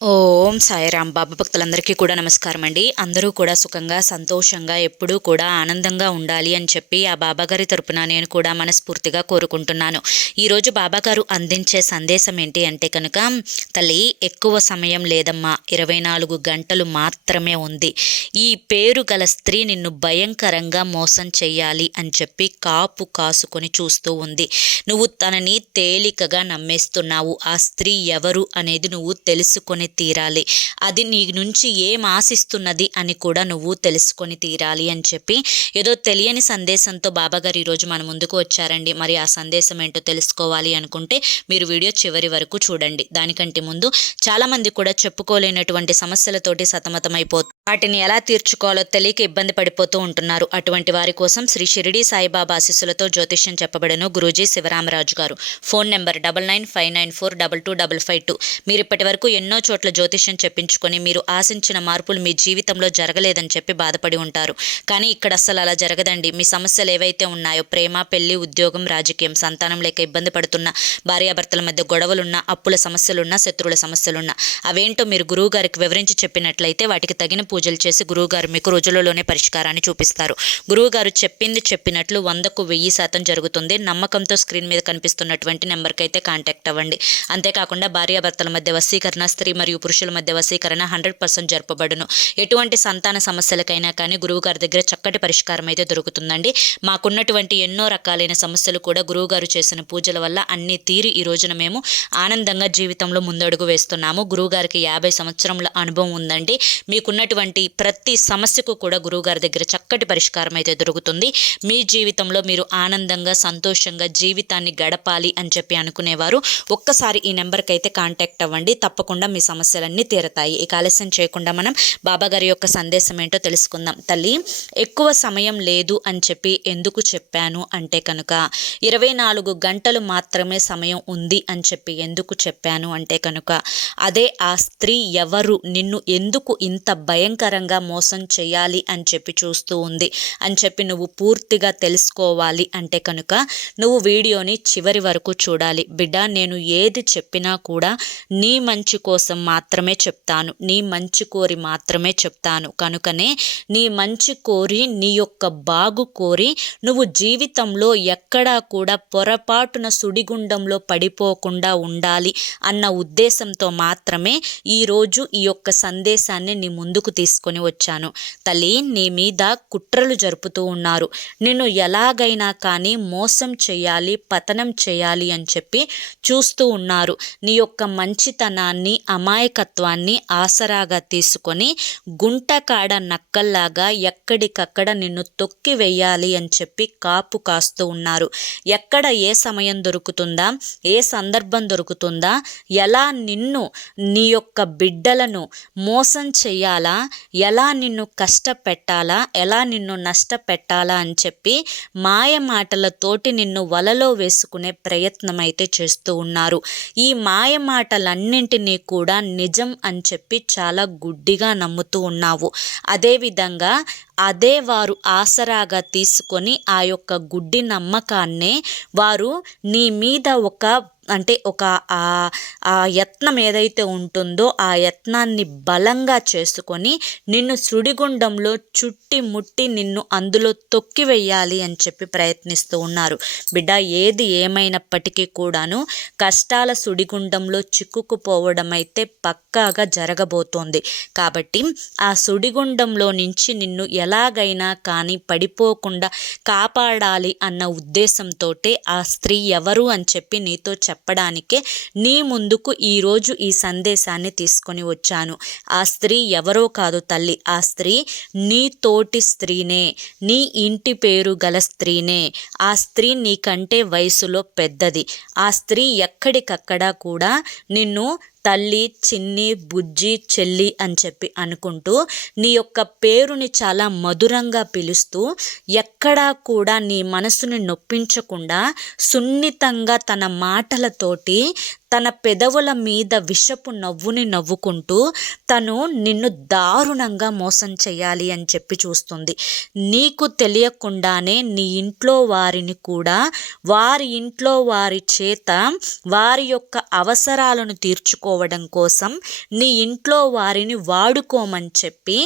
ఓం సాయిరాం. బాబా భక్తులందరికీ కూడా నమస్కారం అండి. అందరూ కూడా సుఖంగా సంతోషంగా ఎప్పుడూ కూడా ఆనందంగా ఉండాలి అని చెప్పి ఆ బాబాగారి తరపున నేను కూడా మనస్ఫూర్తిగా కోరుకుంటున్నాను. ఈరోజు బాబాగారు అందించే సందేశం ఏంటి అంటే కనుక, తల్లి ఎక్కువ సమయం లేదమ్మా, 24 గంటలు మాత్రమే ఉంది. ఈ పేరు గల స్త్రీ నిన్ను భయంకరంగా మోసం చెయ్యాలి అని చెప్పి కాపు కాసుకొని చూస్తూ ఉంది. నువ్వు తనని తేలికగా నమ్మేస్తున్నావు. ఆ స్త్రీ ఎవరు అనేది నువ్వు తెలుసుకొని తీరాలి. అది నీ నుంచి ఏం ఆశిస్తున్నది అని కూడా నువ్వు తెలుసుకొని తీరాలి అని చెప్పి ఏదో తెలియని సందేశంతో బాబాగారు ఈరోజు మన ముందుకు వచ్చారండి. మరి ఆ సందేశం ఏంటో తెలుసుకోవాలి అనుకుంటే మీరు వీడియో చివరి వరకు చూడండి. దానికంటే ముందు చాలామంది కూడా చెప్పుకోలేనటువంటి సమస్యలతోటి సతమతమైపోతూ వాటిని ఎలా తీర్చుకోవాలో తెలియక ఇబ్బంది పడిపోతూ ఉంటున్నారు. అటువంటి వారి కోసం శ్రీ షిరిడి సాయిబాబా ఆశీస్సులతో జ్యోతిష్యం చెప్పబడను గురూజీ శివరామరాజు గారు. Phone number 9959422552. మీరు ఇప్పటి వరకు ఎన్నో చోట్ల జ్యోతిష్యం చెప్పించుకొని మీరు ఆశించిన మార్పులు మీ జీవితంలో జరగలేదని చెప్పి బాధపడి ఉంటారు. కానీ ఇక్కడ అస్సలు అలా జరగదండి. మీ సమస్యలు ఏవైతే ఉన్నాయో, ప్రేమ, పెళ్లి, ఉద్యోగం, రాజకీయం, సంతానం లేక ఇబ్బంది పడుతున్న, భార్యాభర్తల మధ్య గొడవలున్నా, అప్పుల సమస్యలున్నా, శత్రువుల సమస్యలున్నా, అవేంటో మీరు గురువు గారికి వివరించి చెప్పినట్లయితే వాటికి తగిన పూజలు చేసి గురువుగారు మీకు రోజులలోనే పరిష్కారాన్ని చూపిస్తారు. గురువుగారు చెప్పింది చెప్పినట్లు 100కు 1000% జరుగుతుంది. నమ్మకంతో స్క్రీన్ మీద కనిపిస్తున్నటువంటి నెంబర్కి అయితే కాంటాక్ట్ అవ్వండి. అంతేకాకుండా భార్యాభర్తల మధ్య వశీకరణ, స్త్రీ మరియు పురుషుల మధ్య వశీకరణ 100% జరపబడును. ఎటువంటి సంతాన సమస్యలకైనా కానీ గురువుగారి దగ్గర చక్కటి పరిష్కారం అయితే దొరుకుతుందండి. మాకున్నటువంటి ఎన్నో రకాలైన సమస్యలు కూడా గురువుగారు చేసిన పూజల వల్ల అన్ని తీరి ఈ రోజున మేము ఆనందంగా జీవితంలో ముందడుగు వేస్తున్నాము. గురువుగారికి 50 సంవత్సరముల అనుభవం ఉందండి. మీకున్నటువంటి ప్రతి సమస్యకు కూడా గురువుగారి దగ్గర చక్కటి పరిష్కారం అయితే దొరుకుతుంది. మీ జీవితంలో మీరు ఆనందంగా సంతోషంగా జీవితాన్ని గడపాలి అని చెప్పి అనుకునేవారు ఒక్కసారి ఈ నెంబర్కి అయితే కాంటాక్ట్ అవ్వండి. తప్పకుండా మీ సమస్యలన్నీ తీరతాయి. ఇక ఆలస్యం చేయకుండా మనం బాబాగారి యొక్క సందేశం ఏంటో తెలుసుకుందాం. తల్లి, ఎక్కువ సమయం లేదు అని చెప్పి ఎందుకు చెప్పాను అంటే కనుక, 24 గంటలు మాత్రమే సమయం ఉంది అని చెప్పి ఎందుకు చెప్పాను అంటే కనుక, అదే ఆ స్త్రీ ఎవరు, నిన్ను ఎందుకు ఇంత భయంకరంగా మోసం చేయాలి అని చెప్పి చూస్తూ ఉంది అని చెప్పి నువ్వు పూర్తిగా తెలుసుకోవాలి అంటే కనుక నువ్వు వీడియోని చివరి వరకు చూడాలి. బిడ్డ, నేను ఏది చెప్పినా కూడా నీ మంచి కోసం మాత్రమే చెప్తాను, నీ మంచి కోరి మాత్రమే చెప్తాను. కనుకనే నీ మంచి కోరి, నీ యొక్క బాగు కోరి నువ్వు జీవితంలో ఎక్కడా కూడా పొరపాటున సుడిగుండంలో పడిపోకుండా ఉండాలి అన్న ఉద్దేశంతో మాత్రమే ఈరోజు ఈ యొక్క సందేశాన్ని నీ ముందుకు తీసుకొని వచ్చాను. తల్లి, నీ మీద కుట్రలు జరుపుతూ ఉన్నారు. నిన్ను ఎలాగైనా కానీ మోసం చేయాలి, పతనం చేయాలి అని చెప్పి చూస్తూ ఉన్నారు. నీ యొక్క మంచితనాన్ని, అమాయకత్వాన్ని ఆసరాగా తీసుకొని గుంటకాడ నక్కల్లాగా ఎక్కడికక్కడ నిన్ను తొక్కి వేయాలి అని చెప్పి కాపు కాస్తూ ఉన్నారు. ఎక్కడ ఏ సమయం దొరుకుతుందా, ఏ సందర్భం దొరుకుతుందా, ఎలా నిన్ను, నీ యొక్క బిడ్డలను మోసం చెయ్యాలా, ఎలా నిన్ను కష్టపెట్టాలా, ఎలా నిన్ను నష్టపెట్టాలా అని చెప్పి మాయ మాటలతోటి నిన్ను వలలో వేసుకునే ప్రయత్నం అయితే చేస్తూ ఉన్నారు. ఈ మాయ మాటలన్నింటినీ కూడా నిజం అని చెప్పి చాలా గుడ్డిగా నమ్ముతూ ఉన్నావు. అదేవిధంగా అదే వారు ఆసరాగా తీసుకొని ఆ యొక్క గుడ్డి నమ్మకాన్నే వారు నీ మీద ఒక యత్నం ఏదైతే ఉంటుందో ఆ యత్నాన్ని బలంగా చేసుకొని నిన్ను సుడిగుండంలో చుట్టి ముట్టి నిన్ను అందులో తొక్కివేయాలి అని చెప్పి ప్రయత్నిస్తూ ఉన్నారు. బిడ్డ, ఏది ఏమైనప్పటికీ కూడాను కష్టాల సుడిగుండంలో చిక్కుకుపోవడం అయితే పక్కాగా జరగబోతోంది. కాబట్టి ఆ సుడిగుండంలో నుంచి నిన్ను ఎలాగైనా కానీ పడిపోకుండా కాపాడాలి అన్న ఉద్దేశంతో ఆ స్త్రీ ఎవరు అని చెప్పి నీతో చెప్పడానికే నీ ముందుకు ఈరోజు ఈ సందేశాన్ని తీసుకొని వచ్చాను. ఆ స్త్రీ ఎవరో కాదు తల్లి, ఆ స్త్రీ నీ తోటి స్త్రీనే, నీ ఇంటి పేరు గల స్త్రీనే. ఆ స్త్రీ నీకంటే వయసులో పెద్దది. ఆ స్త్రీ ఎక్కడికక్కడ కూడా నిన్ను తల్లి, చిన్ని, బుజ్జి, చెల్లి అని చెప్పి అనుకుంటూ నీ యొక్క పేరుని చాలా మధురంగా పిలుస్తూ ఎక్కడా కూడా నీ మనసుని నొప్పించకుండా సున్నితంగా తన మాటలతోటి తన పెదవుల మీద విషపు నవ్వుని నవ్వుకుంటూ తను నిన్ను దారుణంగా మోసం చేయాలి అని చెప్పి చూస్తుంది. నీకు తెలియకుండానే నీ ఇంట్లో వారిని కూడా వారి ఇంట్లో వారి చేత వారి యొక్క అవసరాలను తీర్చుకోవడం కోసం నీ ఇంట్లో వారిని వాడుకోమని చెప్పి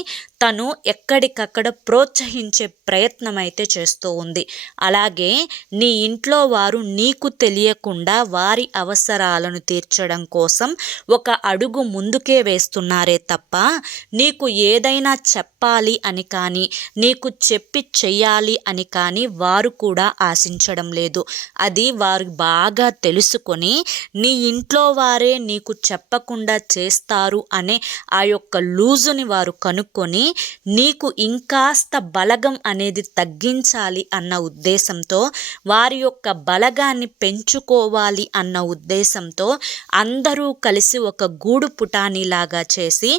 తను ఎక్కడికక్కడ ప్రోత్సహించే ప్రయత్నం అయితే చేస్తూ ఉంది. అలాగే నీ ఇంట్లో వారు నీకు తెలియకుండా వారి అవసరాలను తీర్చడం కోసం ఒక అడుగు ముందుకే వేస్తున్నారే తప్ప నీకు ఏదైనా చెప్పాలి అని కానీ నీకు చెప్పి చెయ్యాలి అని కానీ వారు కూడా ఆశించడం లేదు. అది వారు బాగా తెలుసుకొని నీ ఇంట్లో వారే నీకు చెప్పకుండా చేస్తారు అనే ఆ యొక్క లూజుని వారు కనుక్కొని నీకు ఇంకాస్త బలగం అనేది తగ్గించాలి అన్న ఉద్దేశంతో వారి యొక్క బలగాన్ని పెంచుకోవాలి అన్న ఉద్దేశంతో అందరూ కలిసి ఒక గూడు పుటానీలాగా చేసి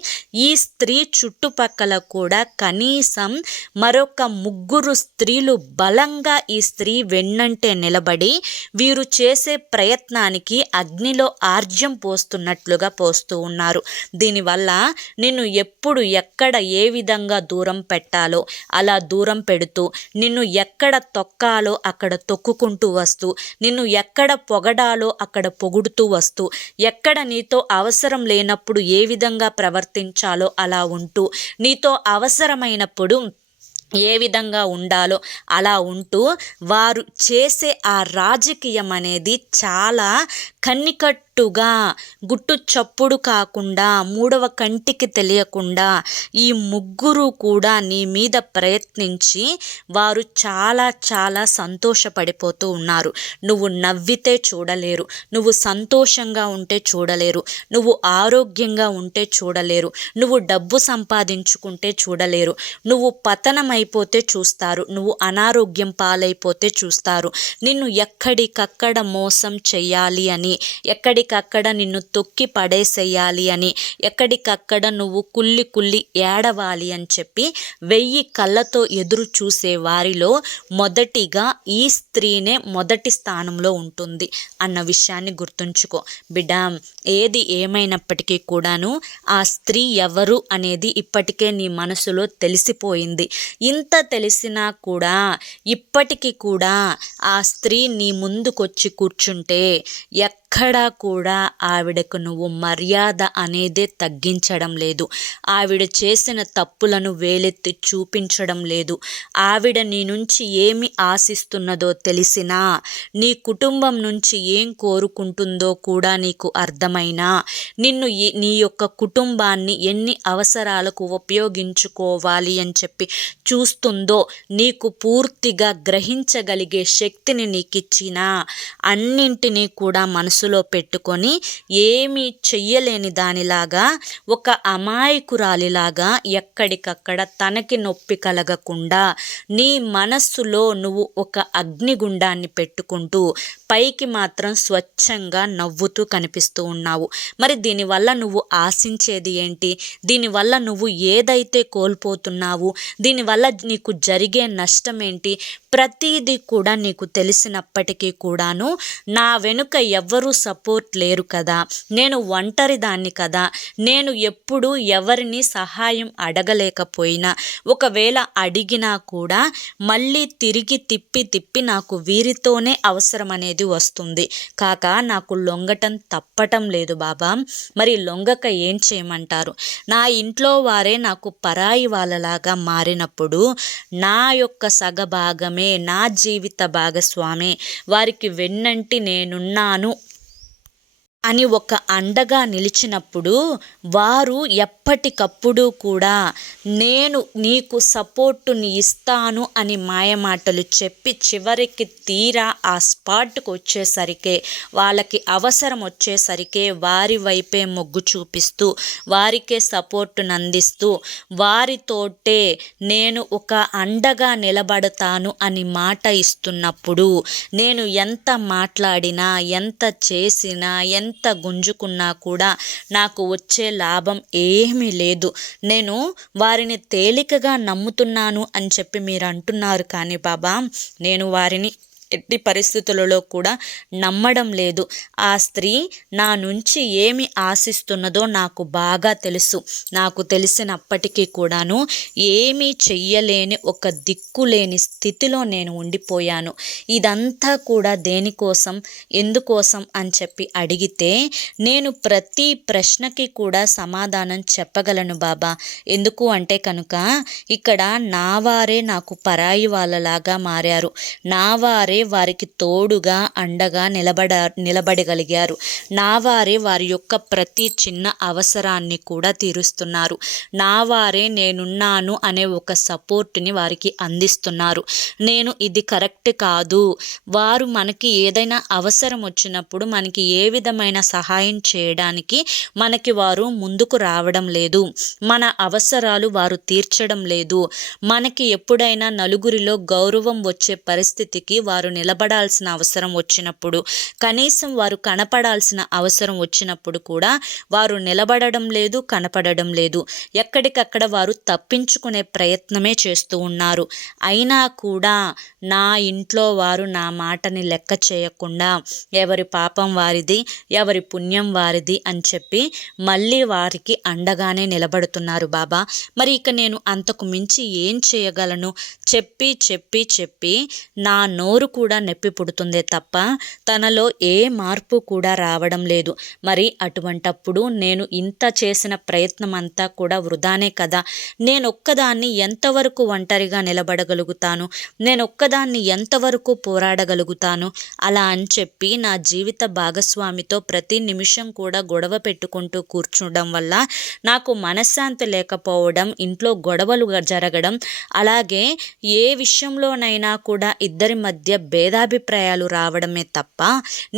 ఈ స్త్రీ చుట్టుపక్కల కూడా కనీసం మరొక 3 స్త్రీలు బలంగా ఈ స్త్రీ వెన్నంటే నిలబడి వీరు చేసే ప్రయత్నానికి అగ్నిలో ఆర్జ్యం పోస్తున్నట్లుగా పోస్తూ ఉన్నారు. దీనివల్ల నిన్ను ఎప్పుడు ఎక్కడ ఏ విధంగా దూరం పెట్టాలో అలా దూరం పెడుతూ నిన్ను ఎక్కడ తొక్కాలో అక్కడ తొక్కుకుంటూ వస్తూ నిన్ను ఎక్కడ పొగడాలో అక్కడ పొగుడుతూ వస్తూ ఎక్కడ నీతో అవసరం లేనప్పుడు ఏ విధంగా ప్రవర్తించాలో అలా ఉంటూ నీతో అవసరమైనప్పుడు ఏ విధంగా ఉండాలో అలా ఉంటూ వారు చేసే ఆ రాజకీయం అనేది చాలా కన్నికట్టుగా గుట్టు చప్పుడు కాకుండా మూడవ కంటికి తెలియకుండా ఈ 3 కూడా నీ మీద ప్రయత్నించి వారు చాలా చాలా సంతోషపడిపోతూ ఉన్నారు. నువ్వు నవ్వితే చూడలేరు, నువ్వు సంతోషంగా ఉంటే చూడలేరు, నువ్వు ఆరోగ్యంగా ఉంటే చూడలేరు, నువ్వు డబ్బు సంపాదించుకుంటే చూడలేరు, నువ్వు పతనమైపోతే చూస్తారు, నువ్వు అనారోగ్యం పాలైపోతే చూస్తారు. నిన్ను ఎక్కడికక్కడ మోసం చెయ్యాలి అని, ఎక్కడికక్కడ నిన్ను తొక్కి పడేసేయాలి అని, ఎక్కడికక్కడ నువ్వు కుళ్ళి ఏడవాలి అని చెప్పి 1000 కళ్ళతో ఎదురు చూసే వారిలో మొదటిగా ఈ స్త్రీనే మొదటి స్థానంలో ఉంటుంది అన్న విషయాన్ని గుర్తుంచుకో బిడ్డ. ఏది ఏమైనప్పటికీ కూడాను ఆ స్త్రీ ఎవరు అనేది ఇప్పటికే నీ మనసులో తెలిసిపోయింది. ఇంత తెలిసినా కూడా ఇప్పటికీ కూడా ఆ స్త్రీ నీ ముందుకొచ్చి కూర్చుంటే ఎక్కడా కూడా ఆవిడకు నువ్వు మర్యాద అనేదే తగ్గించడం లేదు. ఆవిడ చేసిన తప్పులను వేలెత్తి చూపించడం లేదు. ఆవిడ నీ నుంచి ఏమి ఆశిస్తున్నదో తెలిసినా, నీ కుటుంబం నుంచి ఏం కోరుకుంటుందో కూడా నీకు అర్థమైనా, నిన్ను నీ యొక్క కుటుంబాన్ని ఎన్ని అవసరాలకు ఉపయోగించుకోవాలి అని చెప్పి చూస్తుందో నీకు పూర్తిగా గ్రహించగలిగే శక్తిని నీకిచ్చినా అన్నింటినీ కూడా మనసులో పెట్టుకొని ఏమీ చెయ్యలేని దానిలాగా ఒక అమాయకురాలిలాగా ఎక్కడికక్కడ తనకి నొప్పి కలగకుండా నీ మనస్సులో నువ్వు ఒక అగ్నిగుండాన్ని పెట్టుకుంటూ పైకి మాత్రం స్వచ్ఛంగా నవ్వుతూ కనిపిస్తూ ఉన్నావు. మరి దీనివల్ల నువ్వు ఆశించేది ఏంటి? దీనివల్ల నువ్వు ఏదైతే కోల్పోతున్నావు, దీనివల్ల నీకు జరిగే నష్టం ఏంటి? ప్రతిదీ కూడా నీకు తెలిసినప్పటికీ కూడాను నా వెనుక ఎవ్వరూ సపోర్ట్ లేరు కదా, నేను ఒంటరి దాన్ని కదా, నేను ఎప్పుడు ఎవరిని సహాయం అడగలేకపోయినా, ఒకవేళ అడిగినా కూడా మళ్ళీ తిరిగి తిప్పి నాకు వీరితోనే అవసరం అనేది వస్తుంది కాక నాకు లొంగటం తప్పటం లేదు బాబా. మరి లొంగక ఏం చేయమంటారు? నా ఇంట్లో వారే నాకు పరాయి వాళ్ళలాగా మారినప్పుడు నా యొక్క సగభాగమే, నా జీవిత భాగస్వామే వారికి వెన్నంటి నేనున్నాను అని ఒక అండగా నిలిచినప్పుడు వారు ఎప్పటికప్పుడు కూడా నేను నీకు సపోర్టుని ఇస్తాను అని మాయమాటలు చెప్పి చివరికి తీరా ఆ స్పాట్కు వచ్చేసరికే, వాళ్ళకి అవసరం వచ్చేసరికే వారి వైపే మొగ్గు చూపిస్తూ వారికే సపోర్టును అందిస్తూ వారితోటే నేను ఒక అండగా నిలబడతాను అని మాట ఇస్తున్నప్పుడు నేను ఎంత మాట్లాడినా, ఎంత చేసినా, ఎంత గుంజుకున్నా కూడా నాకు వచ్చే లాభం ఏమీ లేదు. నేను వారిని తేలికగా నమ్ముతున్నాను అని చెప్పి మీరు అంటున్నారు కానీ బాబా, నేను వారిని ఎట్టి పరిస్థితులలో కూడా నమ్మడం లేదు. ఆ స్త్రీ నా నుంచి ఏమి ఆశిస్తున్నదో నాకు బాగా తెలుసు. నాకు తెలిసినప్పటికీ కూడాను ఏమీ చెయ్యలేని ఒక దిక్కులేని స్థితిలో నేను ఉండిపోయాను. ఇదంతా కూడా దేనికోసం, ఎందుకోసం అని చెప్పి అడిగితే నేను ప్రతి ప్రశ్నకి కూడా సమాధానం చెప్పగలను బాబా. ఎందుకు అంటే కనుక ఇక్కడ నా వారే నాకు పరాయి వాళ్ళలాగా మారారు. నా వారే వారికి తోడుగా అండగా నిలబడగలిగారు. నా వారే వారి యొక్క ప్రతి చిన్న అవసరాన్ని కూడా తీరుస్తున్నారు. నా వారే నేనున్నాను అనే ఒక సపోర్ట్ని వారికి అందిస్తున్నారు. నేను ఇది కరెక్ట్ కాదు, వారు మనకి ఏదైనా అవసరం వచ్చినప్పుడు మనకి ఏ విధమైన సహాయం చేయడానికి మనకి వారు ముందుకు రావడం లేదు. మన అవసరాలు వారు తీర్చడం లేదు. మనకి ఎప్పుడైనా నలుగురిలో గౌరవం వచ్చే పరిస్థితికి వారు నిలబడాల్సిన అవసరం వచ్చినప్పుడు, కనీసం వారు కనపడాల్సిన అవసరం వచ్చినప్పుడు కూడా వారు నిలబడడం లేదు, కనపడడం లేదు. ఎక్కడికక్కడ వారు తప్పించుకునే ప్రయత్నమే చేస్తూ ఉన్నారు. అయినా కూడా నా ఇంట్లో వారు నా మాటని లెక్క చేయకుండా ఎవరి పాపం వారిది, ఎవరి పుణ్యం వారిది అని చెప్పి మళ్ళీ వారికి అండగానే నిలబడుతున్నారు బాబా. మరి ఇక నేను అంతకు మించి ఏం చేయగలను? చెప్పి చెప్పి చెప్పి నా నోరు కూడా నొప్పి పుడుతుందే తప్ప తనలో ఏ మార్పు కూడా రావడం లేదు. మరి అటువంటప్పుడు నేను ఇంత చేసిన ప్రయత్నం అంతా కూడా వృధానే కదా. నేనొక్కదాన్ని ఎంతవరకు ఒంటరిగా నిలబడగలుగుతాను? నేనొక్కదాన్ని ఎంతవరకు పోరాడగలుగుతాను? అలా అని చెప్పి నా జీవిత భాగస్వామితో ప్రతి నిమిషం కూడా గొడవ పెట్టుకుంటూ కూర్చోవడం వల్ల నాకు మనశ్శాంతి లేకపోవడం, ఇంట్లో గొడవలు జరగడం, అలాగే ఏ విషయంలోనైనా కూడా ఇద్దరి మధ్య భేదాభిప్రాయాలు రావడమే తప్ప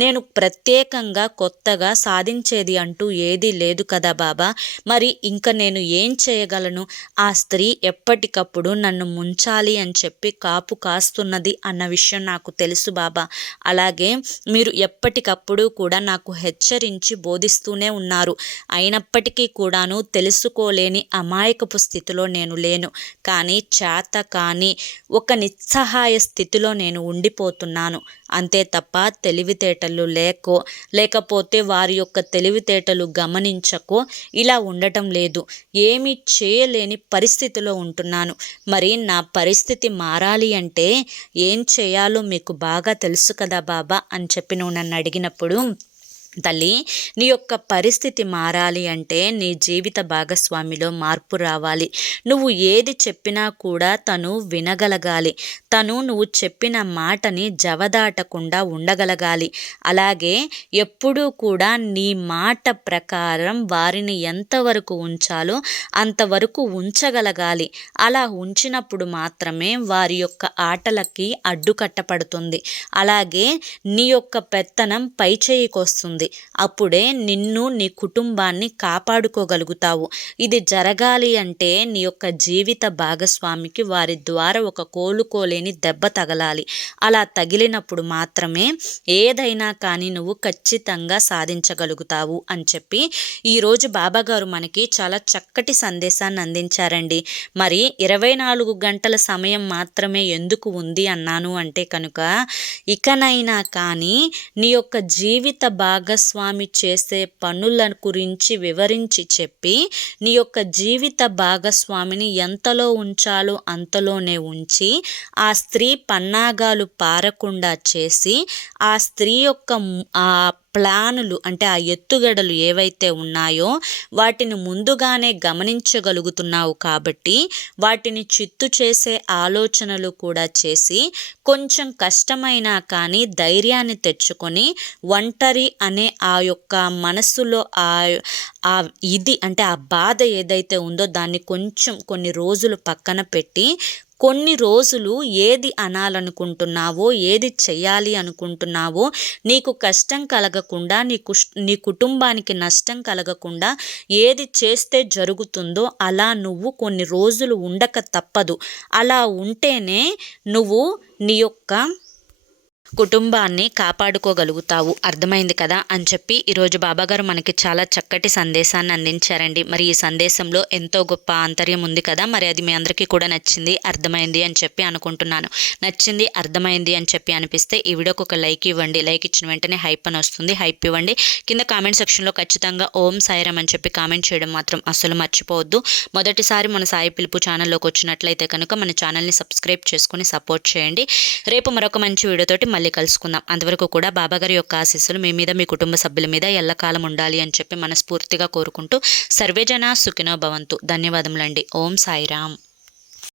నేను ప్రత్యేకంగా కొత్తగా సాధించేది అంటూ ఏదీ లేదు కదా బాబా. మరి ఇంకా నేను ఏం చేయగలను? ఆ స్త్రీ ఎప్పటికప్పుడు నన్ను ముంచాలి అని చెప్పి కాపు కాస్తున్నది అన్న విషయం నాకు తెలుసు బాబా. అలాగే మీరు ఎప్పటికప్పుడు కూడా నాకు హెచ్చరించి బోధిస్తూనే ఉన్నారు. అయినప్పటికీ కూడాను తెలుసుకోలేని అమాయకపు స్థితిలో నేను లేను. కానీ చేత కానీ ఒక నిస్సహాయ స్థితిలో నేను ఉండిపోతున్నాను. అంతే తప్ప తెలివితేటలు లేకపోతే వారి యొక్క తెలివితేటలు గమనించకో ఇలా ఉండటం లేదు. ఏమీ చేయలేని పరిస్థితిలో ఉంటున్నాను. మరి నా పరిస్థితి మారాలి అంటే ఏం చేయాలో మీకు బాగా తెలుసు కదా బాబా అని చెప్పి నువ్వు నన్ను అడిగినప్పుడు, తల్లి, నీ యొక్క పరిస్థితి మారాలి అంటే నీ జీవిత భాగస్వామిలో మార్పు రావాలి. నువ్వు ఏది చెప్పినా కూడా తను వినగలగాలి. నువ్వు చెప్పిన మాటని జవదాటకుండా ఉండగలగాలి. అలాగే ఎప్పుడూ కూడా నీ మాట ప్రకారం వారిని ఎంతవరకు ఉంచాలో అంతవరకు ఉంచగలగాలి. అలా ఉంచినప్పుడు మాత్రమే వారి యొక్క ఆటలకి అడ్డుకట్టపడుతుంది. అలాగే నీ యొక్క పెత్తనం పైచేయికి వస్తుంది. అప్పుడే నిన్ను, నీ కుటుంబాన్ని కాపాడుకోగలుగుతావు. ఇది జరగాలి అంటే నీ యొక్క జీవిత భాగస్వామికి వారి ద్వారా ఒక కోలుకోలేని దెబ్బ తగలాలి. అలా తగిలినప్పుడు మాత్రమే ఏదైనా కానీ నువ్వు ఖచ్చితంగా సాధించగలుగుతావు అని చెప్పి ఈరోజు బాబాగారు మనకి చాలా చక్కటి సందేశాన్ని అందించారండి. మరి 24 గంటల సమయం మాత్రమే ఎందుకు ఉంది అన్నాను అంటే కనుక, ఇకనైనా కానీ నీ యొక్క జీవిత భాగస్వామి చేసే పనుల గురించి వివరించి చెప్పి నీ యొక్క జీవిత భాగస్వామిని ఎంతలో ఉంచాలో అంతలోనే ఉంచి ఆ స్త్రీ పన్నాగాలు పారకుండా చేసి ఆ స్త్రీ యొక్క ఆ ప్లానులు అంటే ఆ ఎత్తుగడలు ఏవైతే ఉన్నాయో వాటిని ముందుగానే గమనించగలుగుతున్నావు కాబట్టి వాటిని చిత్తు చేసే ఆలోచనలు కూడా చేసి కొంచెం కష్టమైనా కానీ ధైర్యాన్ని తెచ్చుకొని ఒంటరి అనే ఆ యొక్క మనస్సులో ఆ ఇది అంటే ఆ బాధ ఏదైతే ఉందో దాన్ని కొంచెం కొన్ని రోజులు పక్కన పెట్టి కొన్ని రోజులు ఏది అనాలనుకుంటున్నావో, ఏది చెయ్యాలి అనుకుంటున్నావో, నీకు కష్టం కలగకుండా, నీ కుటుంబానికి నష్టం కలగకుండా ఏది చేస్తే జరుగుతుందో అలా నువ్వు కొన్ని రోజులు ఉండక తప్పదు. అలా ఉంటేనే నువ్వు నీ యొక్క కుటుంబాన్ని కాపాడుకోగలుగుతావు, అర్థమైంది కదా అని చెప్పి ఈరోజు బాబాగారు మనకి చాలా చక్కటి సందేశాన్ని అందించారండి. మరి ఈ సందేశంలో ఎంతో గొప్ప ఆంతర్యం ఉంది కదా, మరి అది మీ అందరికీ కూడా నచ్చింది, అర్థమైంది అని చెప్పి అనుకుంటున్నాను. నచ్చింది, అర్థమైంది అని చెప్పి అనిపిస్తే ఈ వీడియోకి ఒక లైక్ ఇవ్వండి. లైక్ ఇచ్చిన వెంటనే హైప్ అని వస్తుంది, హైప్ ఇవ్వండి. కింద కామెంట్ సెక్షన్లో ఖచ్చితంగా ఓం సాయిరామ్ అని చెప్పి కామెంట్ చేయడం మాత్రం అస్సలు మర్చిపోవద్దు. మొదటిసారి మన సాయి పిలుపు ఛానల్లోకి వచ్చినట్లయితే కనుక మన ఛానల్ని సబ్స్క్రైబ్ చేసుకుని సపోర్ట్ చేయండి. రేపు మరొక మంచి వీడియోతోటి మళ్ళీ కలుసుకుందాం. అంతవరకు కూడా బాబాగారి యొక్క ఆశీస్సులు మీ మీద, మీ కుటుంబ సభ్యుల మీద ఎల్లకాలం ఉండాలి అని చెప్పి మనస్ఫూర్తిగా కోరుకుంటూ సర్వేజన సుఖినో భవంతు. ధన్యవాదములండి. ఓం సాయిరామ్.